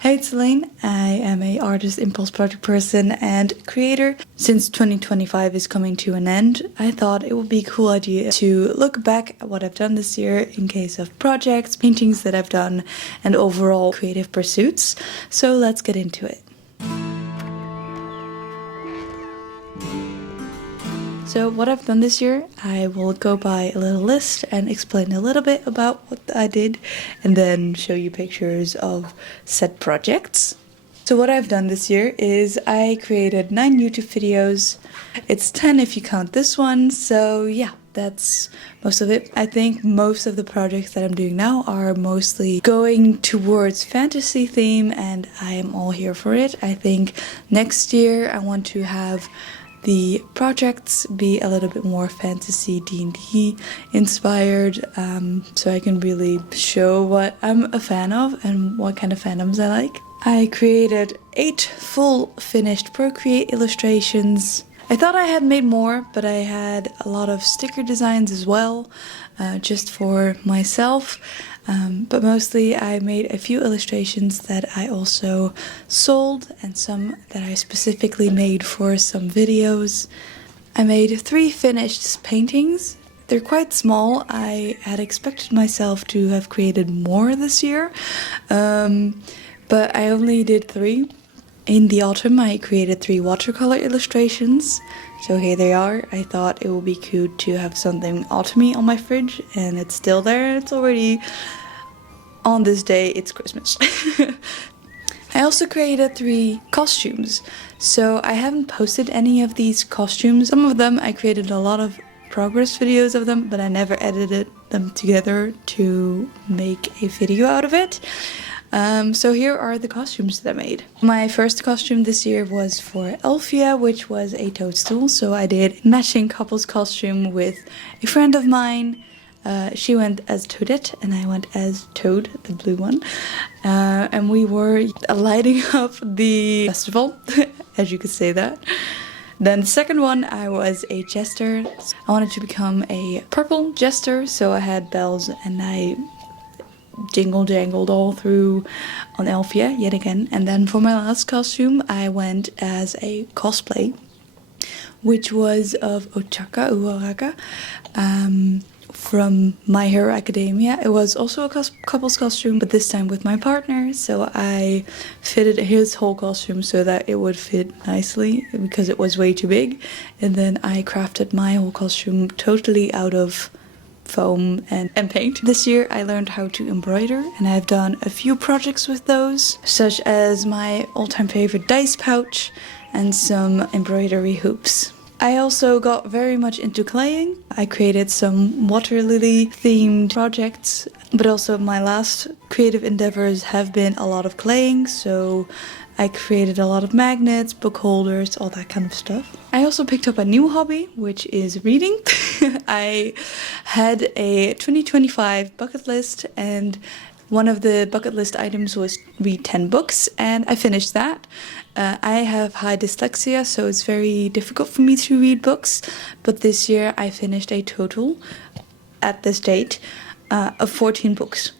Hey, it's Eline. I am a artist, impulse project person, and creator. Since 2025 is coming to an end, I thought it would be a cool idea to look back at what I've done this year in case of projects, paintings that I've done, and overall creative pursuits. So let's get into it. So what I've done this year, I will go by a little list and explain a little bit about what I did and then show you pictures of said projects. So what I've done this year is I created 9 YouTube videos. It's 10 if you count this one, so yeah, that's most of it. I think most of the projects that I'm doing now are mostly going towards fantasy theme and I am all here for it. I think next year I want to have the projects be a little bit more fantasy D&D inspired, so I can really show what I'm a fan of and what kind of fandoms I like. I created 8 full finished Procreate illustrations. I thought I had made more, but I had a lot of sticker designs as well, just for myself. But mostly I made a few illustrations that I also sold and some that I specifically made for some videos. I made 3 finished paintings. They're quite small. I had expected myself to have created more this year, but I only did 3. In the autumn I created 3 watercolor illustrations. So here they are. I thought it would be cute to have something autumny on my fridge, and it's still there. It's already on this day, it's Christmas. I also created 3 costumes. So I haven't posted any of these costumes. Some of them I created a lot of progress videos of them, but I never edited them together to make a video out of it. So here are the costumes that I made. My first costume this year was for Elphia, which was a toadstool. So I did matching couples costume with a friend of mine. She went as Toadette and I went as Toad, the blue one. And we were lighting up the festival, as you could say that. Then the second one, I was a jester. I wanted to become a purple jester, so I had bells and I jingled all through on Elphia yet again. And then for my last costume, I went as a cosplay, which was of Ochaka Uoraka, from My Hero Academia. It was also a couple's costume, but this time with my partner, so I fitted his whole costume so that it would fit nicely because it was way too big, and then I crafted my whole costume totally out of foam and paint. This year I learned how to embroider, and I've done a few projects with those, such as my all-time favorite dice pouch and some embroidery hoops. I also got very much into claying. I created some water lily themed projects, but also my last creative endeavors have been a lot of claying, so I created a lot of magnets, book holders, all that kind of stuff. I also picked up a new hobby, which is reading. I had a 2025 bucket list, and one of the bucket list items was read 10 books, and I finished that. I have high dyslexia, so it's very difficult for me to read books, but this year I finished a total, at this date, of 14 books.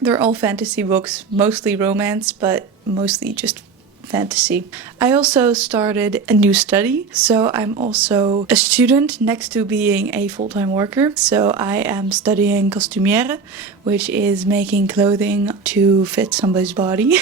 They're all fantasy books, mostly romance, but mostly just fantasy. I also started a new study, so I'm also a student next to being a full-time worker. So I am studying costumière, which is making clothing to fit somebody's body.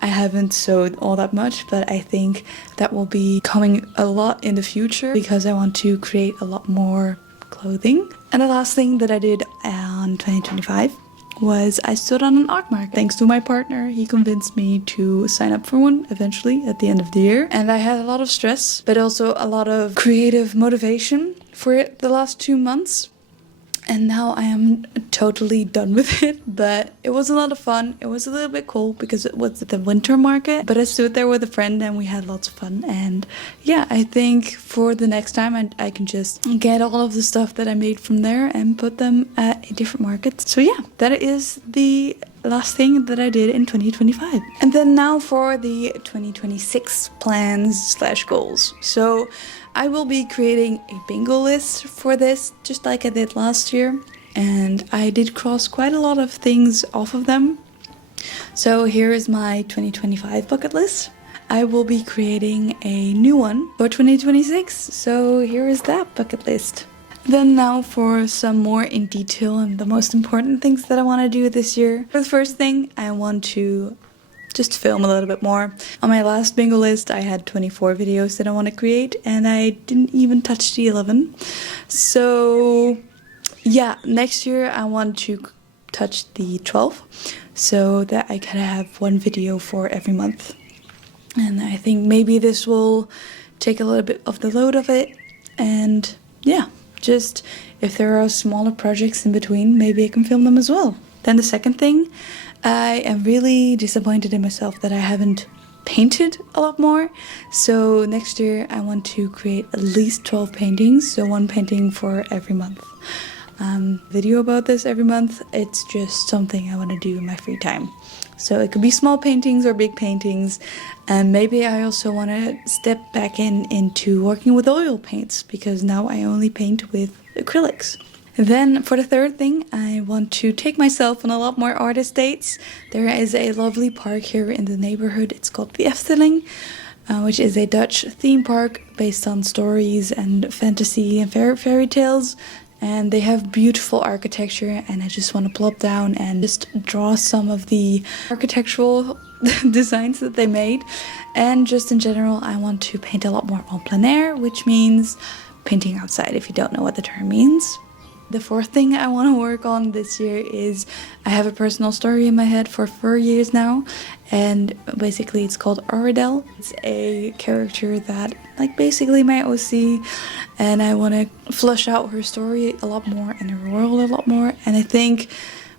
I haven't sewed all that much, but I think that will be coming a lot in the future because I want to create a lot more clothing. And the last thing that I did in 2025 was I stood on an art market. Thanks to my partner, he convinced me to sign up for one eventually at the end of the year. And I had a lot of stress, but also a lot of creative motivation for it the last 2 months. And now I am totally done with it, but it was a lot of fun. It was a little bit cold because it was the winter market, but I stood there with a friend and we had lots of fun. And yeah, I think for the next time I can just get all of the stuff that I made from there and put them at a different market. So yeah, that is the last thing that I did in 2025. And then now for the 2026 plans / goals. So I will be creating a bingo list for this, just like I did last year. And I did cross quite a lot of things off of them. So here is my 2025 bucket list. I will be creating a new one for 2026, so here is that bucket list. Then now for some more in detail and the most important things that I want to do this year. For the first thing, I want to just film a little bit more. On my last bingo list I had 24 videos that I want to create and I didn't even touch the 11. So yeah, next year I want to touch the 12 so that I can have one video for every month. And I think maybe this will take a little bit of the load of it, and yeah, just if there are smaller projects in between, maybe I can film them as well. Then the second thing, I am really disappointed in myself that I haven't painted a lot more. So next year I want to create at least 12 paintings, so one painting for every month. Video about this every month. It's just something I want to do in my free time. So it could be small paintings or big paintings, and maybe I also want to step back into working with oil paints, because now I only paint with acrylics. Then for the third thing, I want to take myself on a lot more artist dates. There is a lovely park here in the neighborhood. It's called the Efteling, which is a Dutch theme park based on stories and fantasy and fairy tales. And they have beautiful architecture, and I just want to plop down and just draw some of the architectural designs that they made. And just in general, I want to paint a lot more en plein air, which means painting outside, if you don't know what the term means. The fourth thing I want to work on this year is I have a personal story in my head for 4 years now, and basically it's called Aradel. It's a character that, like, basically my OC, and I want to flesh out her story a lot more and her world a lot more. And I think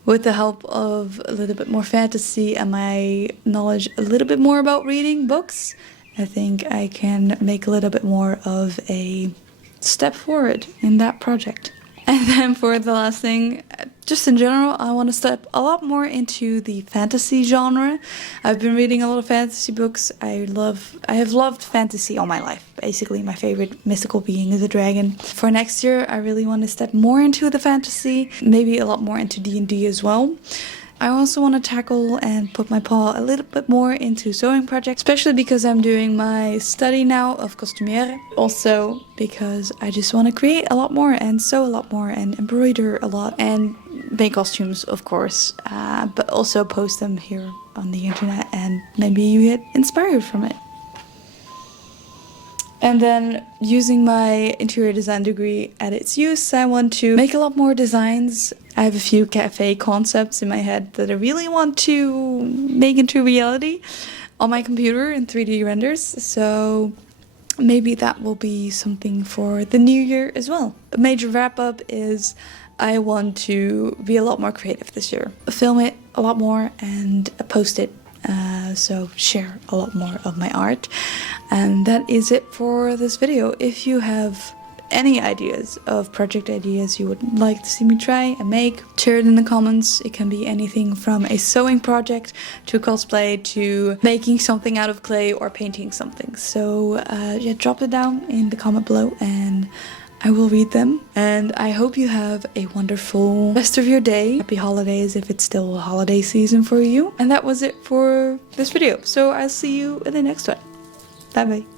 with the help of a little bit more fantasy and my knowledge a little bit more about reading books, I think I can make a little bit more of a step forward in that project. And then for the last thing, just in general, I want to step a lot more into the fantasy genre. I've been reading a lot of fantasy books. I have loved fantasy all my life. Basically, my favorite mystical being is a dragon. For next year, I really want to step more into the fantasy, maybe a lot more into D&D as well. I also want to tackle and put my paw a little bit more into sewing projects, especially because I'm doing my study now of costumière. Also because I just want to create a lot more and sew a lot more and embroider a lot and make costumes, of course, but also post them here on the internet, and maybe you get inspired from it. And then, using my interior design degree at its use, I want to make a lot more designs. I have a few cafe concepts in my head that I really want to make into reality on my computer in 3D renders. So maybe that will be something for the new year as well. A major wrap up is I want to be a lot more creative this year. Film it a lot more and post it. So share a lot more of my art. And that is it for this video. If you have any ideas of project ideas you would like to see me try and make, share it in the comments. It can be anything from a sewing project to cosplay to making something out of clay or painting something. So yeah, drop it down in the comment below and I will read them. And I hope you have a wonderful rest of your day. Happy holidays if it's still holiday season for you. And that was it for this video. So I'll see you in the next one. Bye bye.